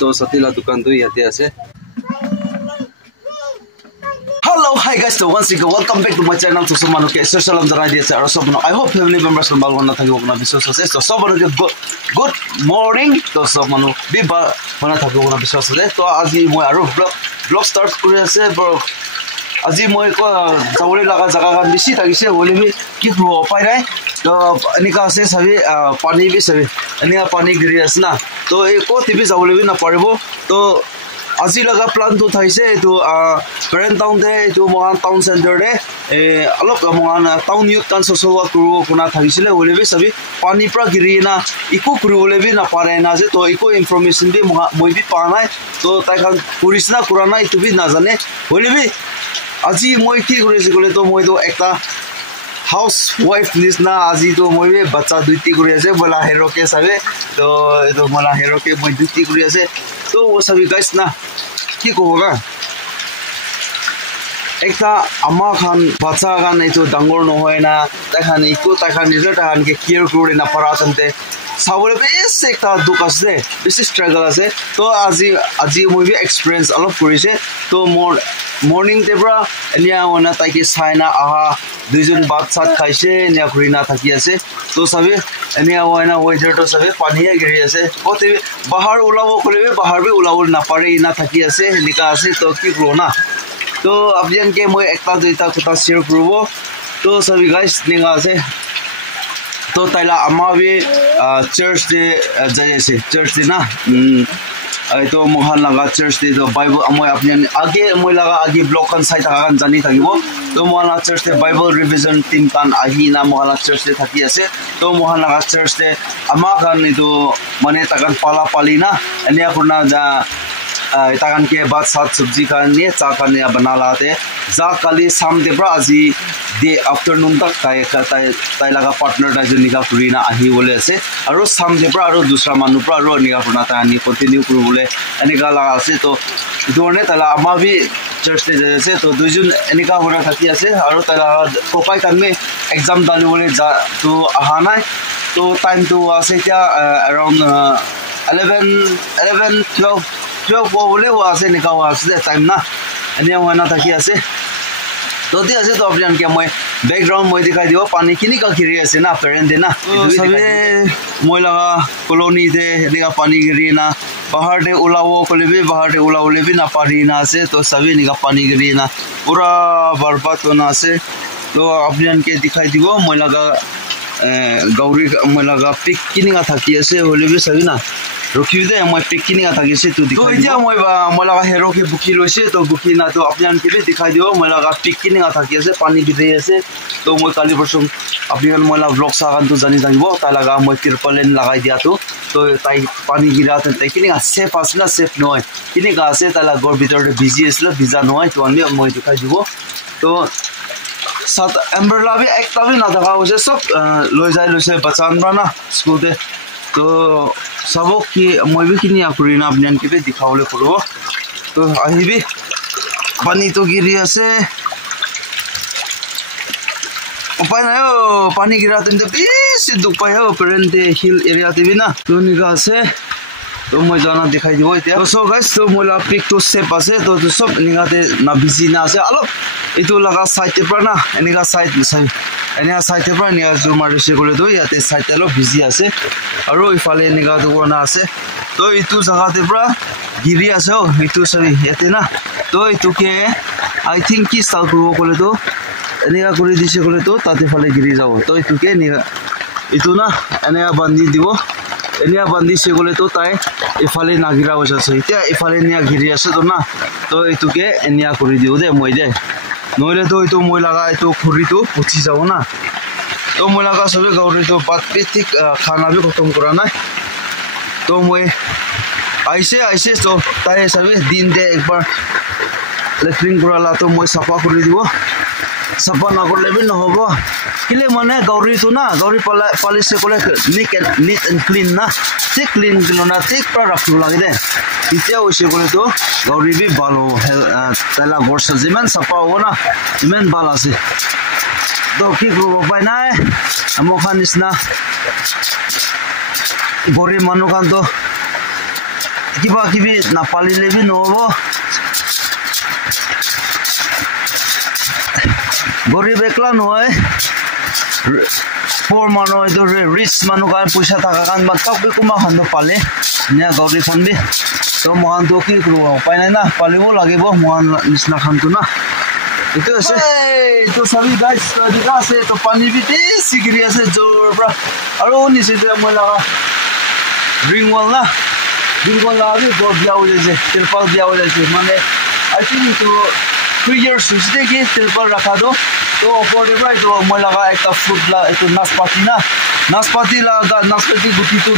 तो सतीला दुकान तो याते আছে Hello, hi guys, so once again, welcome back to my channel. To someone who is social on the radio, so I hope family members from Balwana Thago na bisoso se. So someone good morning. To someone who be Balwana Thago na bisoso se. To aji moi aro vlog start kuri ase bro. Aji moi ko jawle laga jaga kan bisi tagise hole bi ki pro pai rai. To anika ase sabi pani bi sabi. Anika pani giri ase na. To eko tibi jawle bi na paribo. To আজি লগা plan তো থাইছে তো parent town দে তো মহান town centre দে অলপ মহান town youth কান social work কৰিব কোনা থাকিছিলে ওলেবি সবি পানী পৰা গিৰি না ইকো কৰিবলৈ বি না পাৰে না যে তো ইকো ইনফৰমেশ্যন বি মই বি পা নাই তো তাই খান কৰিছনা কৰা নাই তো বি নাজানে ওলেবি আজি মই কি কৰিছে কলে তো মই তো একটা हाउस वाइफ निसना আজি তো মই বাচ্চা দুইটি কৰি আছে বলা হেৰো কে সাবে তো এটো মলা হেৰো কে মই দুইটি কৰি আছে তো ও সবি গাইস না কি কবগা একটা আমা খান বাচ্চা গান এটো ডাঙৰ নহয় না তাখান ইকো তাখান নিজে তাখান কে কেয়াৰ কৰি না পাৰা সন্তে সাবলে বেশ একটা দুখ আছে বেশি স্ট্ৰাগল আছে তো আজি মই বি এক্সপেৰিয়েন্স অলপ কৰিছে তো মর্নিং তেব্রা এনিয়া ওনা তাইকে সাইনা আহা দুইজন বাচ্চা খাইছে নিয়া ঘুরিনা থাকি আছে তো সবে এনিয়া ওনা ওয়েদার তো সবে পানিয়া গিরি আছে কতে বাহার উলাবো কলেবে বাহার বি উলাবো না পারে না থাকি আছে হেলিকা আছে তো কি করব না তো আপনান কে মই একটা দুইটা কথা শেয়ার করব তো সবি গাইস নিগা আছে তো তাইলা আমা বি চার্চ দে যাইছে চার্চ দে না तो मोहन लगा चर्च दे तो बाइबल मैं अपने आगे मैं लगा आगे ब्लॉग kan साइड kan जानी থাকিব तो मोहन चर्च दे बाइबल रिवीजन टीम kan आही ना मोहन चर्च दे থাকি আছে तो मोहन लगा चर्च दे आमा kan itu माने ताकन पाला पाली ना एनिया पुरना जा ताकन के बाद सात सब्जी kan ने चा kan ने बना लाते जा काली शाम दे ब्रा আজি दे आफ्टरनून तक ताई लगा पार्टनर दाजन निका पुरीना आही बोले আছে আৰু शाम दे ब्रा আৰু दूसरा मानु ब्रा আৰু निका पुरना तानी कंटिन्यू करू बोले एनिका लगा আছে तो दोने तला आमा भी चर्च दे जैसे तो दुजन एनिका होना থাকি আছে আৰু तला कोपाई kan में एग्जाम दानु बोले जा तो आहा নাই तो टाइम तो আছে क्या अराउंड 11 12 बोले वो আছে निका वो আছে टाइम ना एनिया होना থাকি আছে तो दी আছে तो अपन के मैं बैकग्राउंड मैं दिखाई दियो पानी किनी का गिरी আছে ना पेरेंट दे ना सबे মই लगा कॉलोनी दे निका पानी गिरी ना बाहर दे उलावो कोलेबे बाहर दे उलावले भी ना पानी ना से तो सभी निका पानी गिरी ना पूरा बर्बाद होना से तो अपन के दिखाई दियो मैं लगा गौरी मैं लगा पिक किनी का থাকি আছে होले भी सभी ना रखियो दे मैं पिक किनी का থাকি से तो दिखाई दियो मैं लगा हेरो के बुकी लइसे तो बुकी ना तो अपन के भी दिखाई दियो मैं लगा पिक किनी का থাকি আছে पानी गिरी আছে तो मैं काली परसों अपन मैं व्लॉग सागान तो जानी जानिबो ता लगा मैं तिरपलेन लगाई दिया तो ताई पानी गिरा ताई किनी का सेफ आसला सेफ नय किनी का আছে ताला गोर भीतर बिजी आसला भिजा नय तो আমি मैं दिखाई दिबो तो सात एम्ब्रेला भी एक भी ना था उसे सब लै जाय लसे बचान बना स्कूल दे तो सबो की मैं भी किनी आकुरी ना अपने के भी दिखावले पड़ो तो आही भी पानी तो गिरी আছে उपाय ना पानी गिरा तो बेसी दुख पाए हो पेरेंट हिल एरिया ते भी ना तो निका আছে तो मैं जाना दिखाई दिबो इतना तो सो गाइस तो मोला पिक तो सेफ আছে तो सब निगाते ना बिजी ना আছে अलग इतो लगा साइड पे ना एनिका साइड एनिका साइड पे निया जूम मारिसे गले तो याते साइड लो बिजी আছে আৰু ইফালে নিগা তো না আছে তো ইটো জায়গাতে পুৰা গিৰি আছে ও ইটো সবি ইয়াতে না তো ইটো কে আই থিংক কি স্টার্ট করব গলে তো এনিকা কৰি দিছে গলে তো তাতে ফালে গিৰি যাব তো ইটো কে নিগা ইটো না এনিকা বান্ধি দিব এনিয়া বান্ধি সে গলে তো তাই ইফালে নাগিৰা হৈ আছে এতিয়া ইফালে নিয়া গিৰি আছে তো না তো ইটো কে এনিয়া কৰি দিও দে মই দে नोले तो इतो মই लगा इतो खुरी तो पुची जाओ ना तो মই लगा सबे गौरी तो बात पे ठीक खाना भी खत्म करा ना तो मैं ऐसे तो ताई सबे दिन दे एक बार लेट्रिन कराला तो मैं सफा कर दिबो सफा ना करले भी न होबो किले माने गौरी तो ना गौरी पालिश से कोले नीट एंड क्लीन ना ठीक क्लीन किलो ना ठीक पर रखू लागे दे इतना वैसे कोले तो गौरी भी बालो तला गोर्स जिमान सफा हो ना जिमान बाला से तो की करो पाए ना मोखानिस ना गौरी मानु कान तो কিবা কিবি নাপালিলে বি নহ'ব গরিব একলা নহয় poor মানুহ এইটো ৰিচ মানুহ কাৰণ পইচা থকা কাৰণ বাকী কোনোবা খান পালে নে গাঁৱৰ খান বি তো মহানটো কি কৰিব উপায় নাই না পালিব লাগিব মহান নিচিনা খানটো না এইটো আছে এইটো চাবি গাইছ দেখা আছে তো পানী বিটি চিগিৰি আছে জোৰ পৰা আৰু নিচে যে মই লগা ড্ৰিং ৱাল না ড্ৰিং ৱাল লাগি বৰ বিয়া হৈ যায় তেলপাল বিয়া হৈ যায় মানে আই থিংক তো 3 years হৈছে কি তেলপাল ৰাখাটো তো ওপৰতে পৰা এইটো মই লগা একটা ফ্ৰুট লা এইটো নাচপাতি লগা নাচপাতি গুটিটো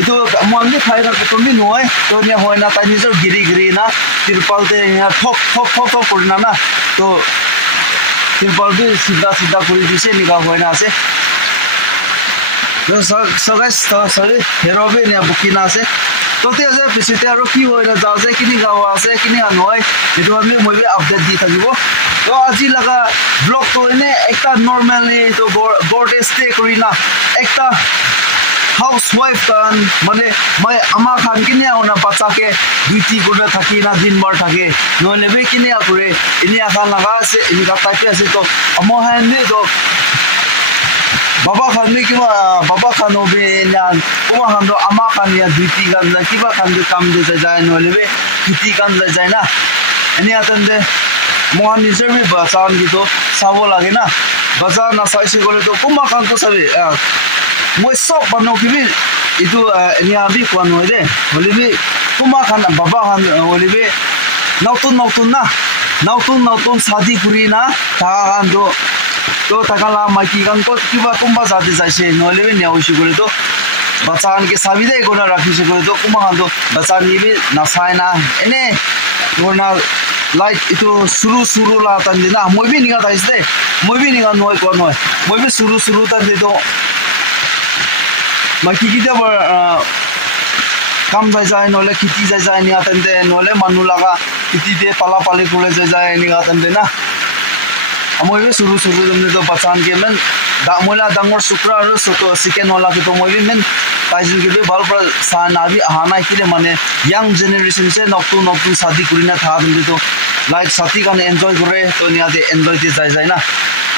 itu mandi khai na komi noi to ne hoy na ta nizor giri na tirpal te ya thok korna na to tirpal bi sida kori dise niga hoy na ase to so guys to sorry herobe ne bukina ase to te aje pisite aro ki hoy na ja je kini gawa ase kini anoi etu ami moi bi update di thakibo to aji laga vlog to ene ekta normally to board stay korina ekta housewife kan mane mai ama khan kini ona bacha ke duty guna thaki na din bar thake no lebe kini apure ini akhan laga ase ini ka type ase to amo han ne to baba khan ne kiba baba khan obe na kuma han do ama khan ya duty gan na kiba khan de kam de jai no lebe duty kan le jai na ini atan de mohan nizar bi bacha ni to sabo lage na bacha na saise gole to kuma khan to sabe মই সব বানো কিবি ইটো এনিয়া B কোৱা নহয় দে হলিবি কুমা খান বাবা খান হলিবি নতুন শাদি কৰি না তাহান তো তাকালা মাইকি গান কত কিবা কুম্বা জাতি যাইছে নহলিবি নেওছি করে তো বাচ্চান কে সাবি দে কোনা রাখিছে করে তো কুমা খান তো বাচ্চা নিবি নাসায় না এনে কোনা লাইক ইটো শুরু লা তান দিনা মই বি নিগা তাইছ দে মই বি নিগা নয় কোৱা নহয় মই বি শুরু তান দি তো মাইকি কিটা কাম যায় নহলে খেতি যায় নি আতেন্তে নহলে মানুহ লাগা খেতি দিয়ে পালি করে যায় নি আতেন্তে না মই বি শুরু জমনে তো বাচান কে মেন মইলা ডাঙৰ শুক্ৰ আৰু চিকেন वाला के तो মই বি মেন তাইজু के बे बाल पर साना भी आना किले माने यंग जनरेशन से नक्तु शादी करिना था दे तो लाइक साथी काने एन्जॉय करे तो निया दे एन्जॉय दे जाय ना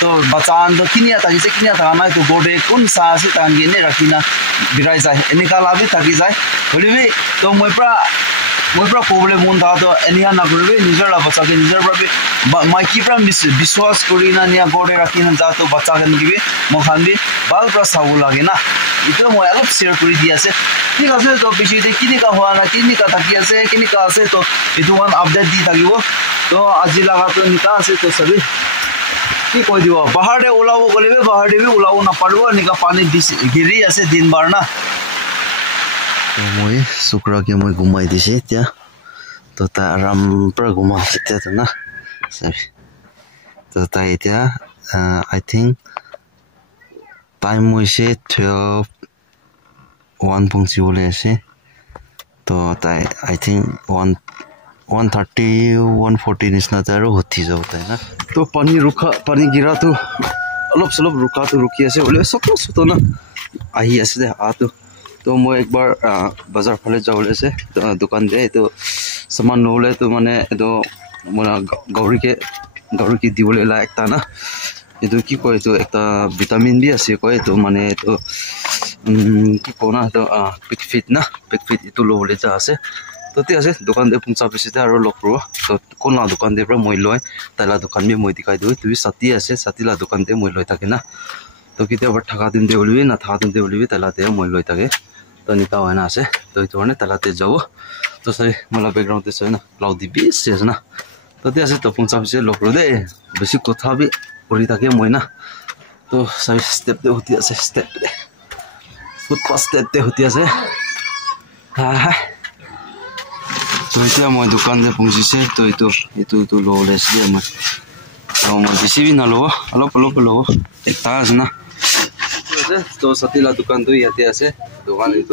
तो बचान तो किनिया था ना तो बोर्डे कुन सा से तांगे ने रखिना बिराय जाय एनिकाला भी थाकी जाय हलिबे तो মই pra प्रॉब्लम मन था तो एनिया ना करबे निजर ला बच्चा के निजर प्रबे माइकी pra विश्वास करिना निया बोर्डे रखिना जा तो बच्चा के निबे मखान भी बाल pra साउ लागे ना इतो মই अलग शेयर কৰি দি আছে ঠিক আছে তো বেশি দে কিনিকা হোৱা না কিনিকা থাকি আছে কিনিকা আছে তো ইটো ওয়ান আপডেট দি থাকিব তো আজি লাগা তো নিকা আছে তো সবে কি কই দিব বাহারে ওলাব গলেবে বাহারে বি ওলাব না পারবো নিকা পানি গিরি আছে দিন বার না তো মই শুক্রা কে মই ঘুমাই দিছে এতিয়া তো তা আরাম পৰা ঘুমা আছে তো না তো তাই এতিয়া আই থিংক টাইম হৈছে 12:1 বলে আছে তো তাই আই থিংক 1:30 निस्ना तारो होती जाओ ताई ना तो पानी गिरा तो अलग सलग रुका तो रुकी ऐसे बोले सब ना आई ऐसे दे आ तो मैं एक बार बाजार फले जाओ से दुकान दे तो सामान नोले तो माने तो मोना गौरी की दिवले ला एकता ना ये तो की कोई तो एकता विटामिन भी আছে कोई तो माने तो की कोना तो पिक फिट इतो लोले जा আছে तो ते আছে दुकान दे पुंचा पिसिते आरो लकरो तो कोनला दुकान दे পৰা মই লয় তাইলা दुकान में মই दिखाई दो तुबी साथी আছে साथीला दुकान दे মই লয় থাকে না তো কিতেবা ঠাকা দিন দে বলিবি না ঠাকা দিন দে বলিবি তাইলা তে মই লয় থাকে তো নিকা হয় না আছে তো এই ধৰণে তাইলা তে যাব তো সই मला ব্যাকগ্রাউন্ড তে সই না ক্লাউডি বিচ আছে না তো তে আছে তো পুंचा পিছে লকरो দে বেশি কথা বি কৰি থাকে মই না তো সই স্টেপ দে হতি আছে স্টেপ দে ফুটপাথ স্টেপ দে হতি আছে হা तो इतना मैं दुकान से पहुंची से तो ये लो लेस दिया मैं तो मैं किसी भी ना लो लो एक ताज ना तो सतीला दुकान तो याते ऐसे दुकान ये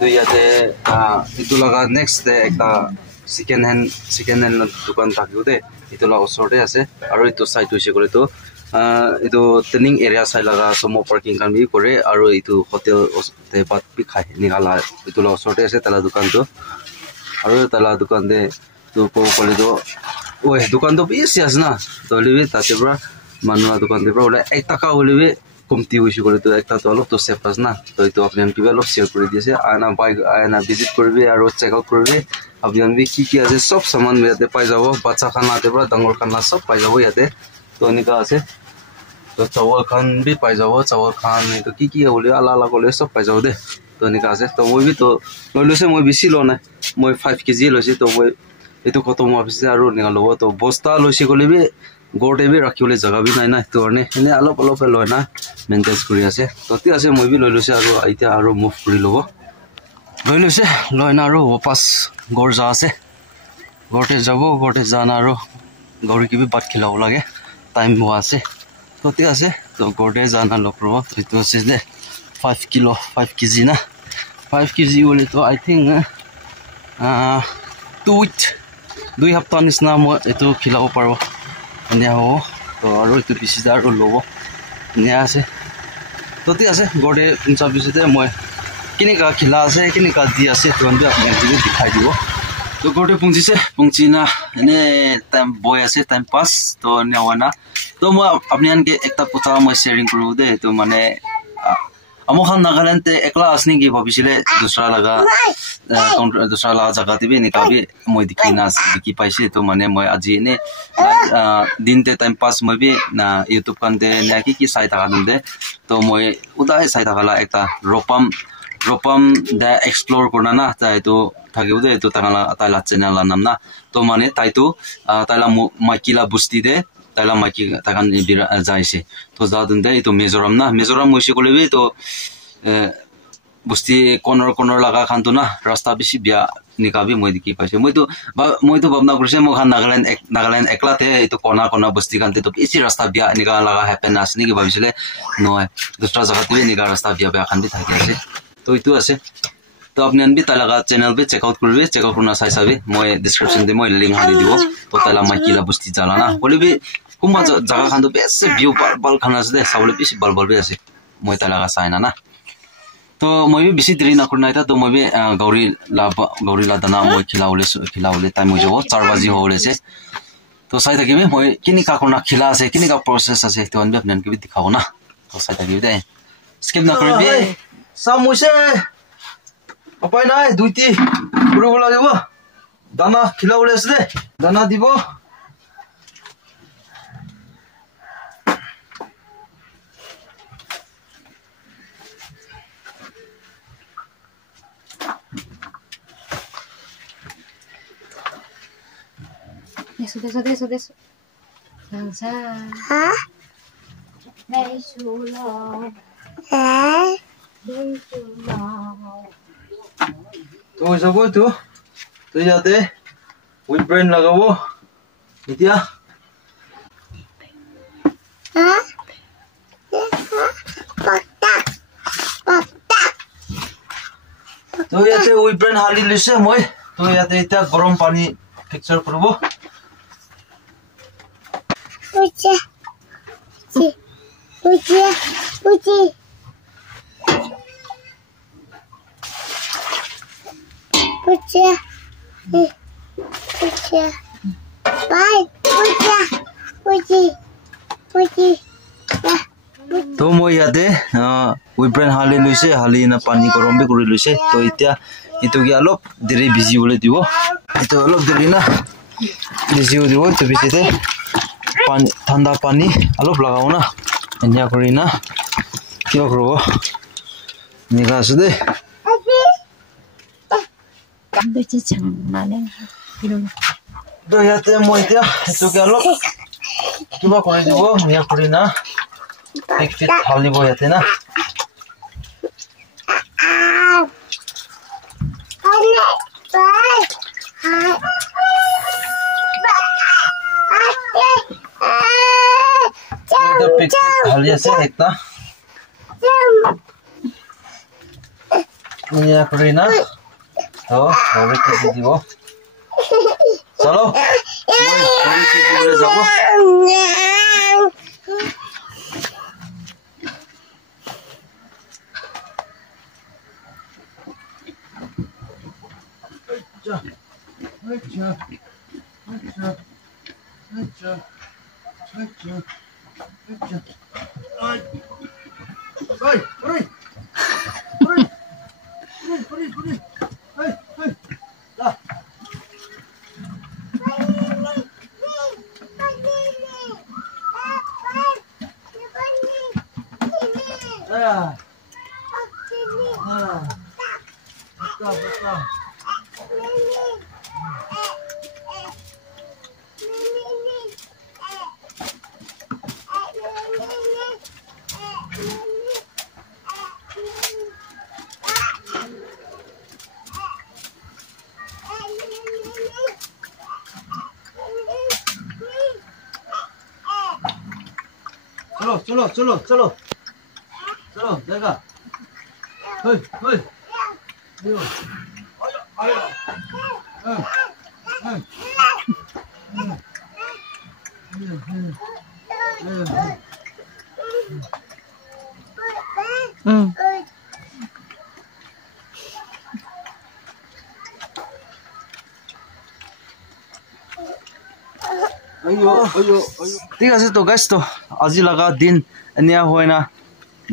तो याते ये लगा नेक्स्ट डे एक सेकेंड हैंड दुकान था क्यों दे ये लगा सोटे ऐसे और ये साइड तो इसे करे तो itu training area sai laga somo parking kan bi kore aro itu hotel te bat bi khai nigala itu lo sorte ase tala dukan tu aro tala dukan de tu ko kole do oi dukan to bi sias na to libi tate bra manua dukan de bra ola 1 taka holibi komti hoishi kore to ekta to alop to sepas na to itu apni kiba alop share kore diase ana bike ana visit korbe aro check out korbe apni bi ki ase sob saman yate pai jabo bacha khana te bra dangor khana sob pai jabo yate to nika ase तो चावल खान भी पाई जाओ चावल खान तो की बोले अलग अलग बोले सब पाई जाओ दे तो निकाल से तो वो भी तो लो से मैं बेसी लो ना मैं 5 kg लो से तो वो ये तो खत्म हुआ फिर आरो निकाल लो तो बस्ता लो से कोले भी गोटे भी रखी बोले जगह भी नहीं ना तो ने इने अलग अलग लो ना मेंटेन करी आसे तो ती आसे मैं भी लो से आरो आइते आरो मूव करी लो से लो ना आरो वापस गोर जा से गोटे जाबो गोटे जाना आरो गौरी की भी बात खिलाओ लगे टाइम हुआ से तो ठीक है तो गोटे जाना लोग रो तो से 5 kg ना 5 kg बोले तो आई थिंक 2 हफ्ता निसना म एतो खिलाओ पारो अन्य हो तो आरो एतो पिसिदा आरो लोबो न्या আছে तो ठीक আছে गोटे उनसा बिसते म किनि का खिला আছে किनि का दि আছে तो हम आपने दिखाई दिबो तो गोटे पुंजी ना ने टाइम बॉय আছে टाइम पास तो नेवाना तो मैं अपने के एकता पुता मैं शेयरिंग करू दे तो माने अमोखान नागालैंड ते एकला असनी की भविष्यले दूसरा लगा जगह ते भी निका भी मैं दिखी पाइसे तो माने मैं আজি ने दिन ते टाइम पास मैं भी ना YouTube कान ते ने की साइट आगा दे तो मैं उदाय साइट आगाला एकता रोपम दा एक्सप्लोर करना ना ताई तो थाके उदे तो ताला चैनल नाम ना तो माने ताई तो ताला माइकिला बुस्ती दे ताला माइकी ताकान जाइसे तो जादन दे तो मिजोरम मोइसे कोले भी तो बुस्ती कॉर्नर लगा खान तो ना रास्ता बेसी बिया निका भी मैं दिखी पाइसे मैं तो भावना करसे मोखान नागालैंड एकला थे तो कोना बुस्ती कानते तो बेसी रास्ता बिया निका लगा हैपेन आसनी की भाविसले नय दूसरा जगह पे निका रास्ता बिया खान भी थाके आसे तो इतु आसे तो अपने भी ताला चैनल भी चेक आउट करना साइसा भी मैं डिस्क्रिप्शन दे मैं लिंक हाली दिबो तो ताला माइकिला बुस्ती जाला ना बोले भी कुमा जगह खान तो बेसे व्यू बल खाना से साबले बेसी बल भी आसे मैं ताला साइना ना तो मैं भी बेसी देरी ना करना था तो मैं भी गौरी ला दाना मैं खिलाओले टाइम हो जाओ 4 बजे होले से तो साइड के मैं किनि का करना खिला से किनि का प्रोसेस से तो अन अपने के भी दिखाओ ना तो साइड के दे स्किप ना कर भी सामुसे अपाय ना दुइती पुरो बोला देबो दाना खिलाओले से दाना दिबो Eso. Danza. ¿Ah? Besulo. Besulo. तो जबो तो जाते विद ब्रेन लगावो इतिया हाँ तो याते विद ब्रेन हाली लिसे মই तो याते इता गरम पानी पिक्चर करबो Uchi. Bye. Uchi. तो मैं याते विब्रेन हाली लुसे हाली ना पानी गरम भी करि लुसे तो इतिया इतो की अलप देरी बिजी बोले दिबो इतो अलप देरी ना बिजी हो दिबो तो बिचे पानी ठंडा पानी अलप लगाओ ना अन्या करी ना क्यों करो निकास दे बेचे माने तो याते मैं इतिया इतो की अलप किबा करे दिबो निया करी ना एक फिट हाली बो याते ना हालिया से एकता निया करी ना तो और के दिबो चलो मैं और के दिबो जाबो चलो चलो चलो चलो देखा हे हे आयो ঠিক আছে তো গাইস তো আজি লাগা দিন এনিয়া হয় না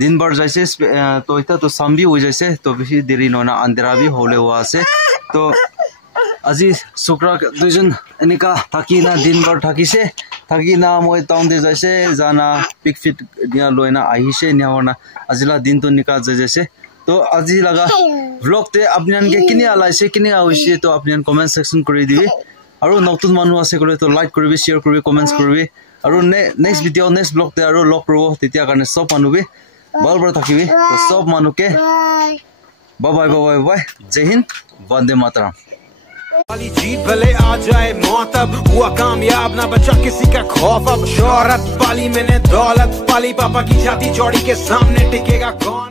दिन भर जैसे तो इतना तो शाम भी हो जैसे तो बेसी देरी नोना अंधेरा भी होले हुआ से तो আজি शुक्र दुजन एनिका थाकी ना दिन भर थाकी से थाकी ना মই टाउन दे जैसे जाना पिक फिट दिया लोइना आही से निया होना अजिला दिन तो निका जैसे तो আজি लगा व्लॉग ते आपनियन के किनि आलाइसे किनि आउसे तो आपनियन कमेंट सेक्शन কৰি দিবি আৰু নতুন মানুহ আছে কলে তো লাইক কৰিবি শেয়াৰ কৰিবি কমেন্টস কৰিবি আৰু নেক্সট ভিডিও নেক্সট ব্লগ তে আৰু লগ কৰব তেতিয়া কাৰণে সব মানুহে बाल बार থাকিবি तो सब मानु के बाय बाय बाय बाय जय हिंद वंदे मातरम वाली जीत भले आ जाए मौत अब हुआ कामयाब ना बचा किसी का खौफ अब शोहरत पाली मैंने दौलत पाली पापा की छाती चौड़ी के सामने टिकेगा कौन।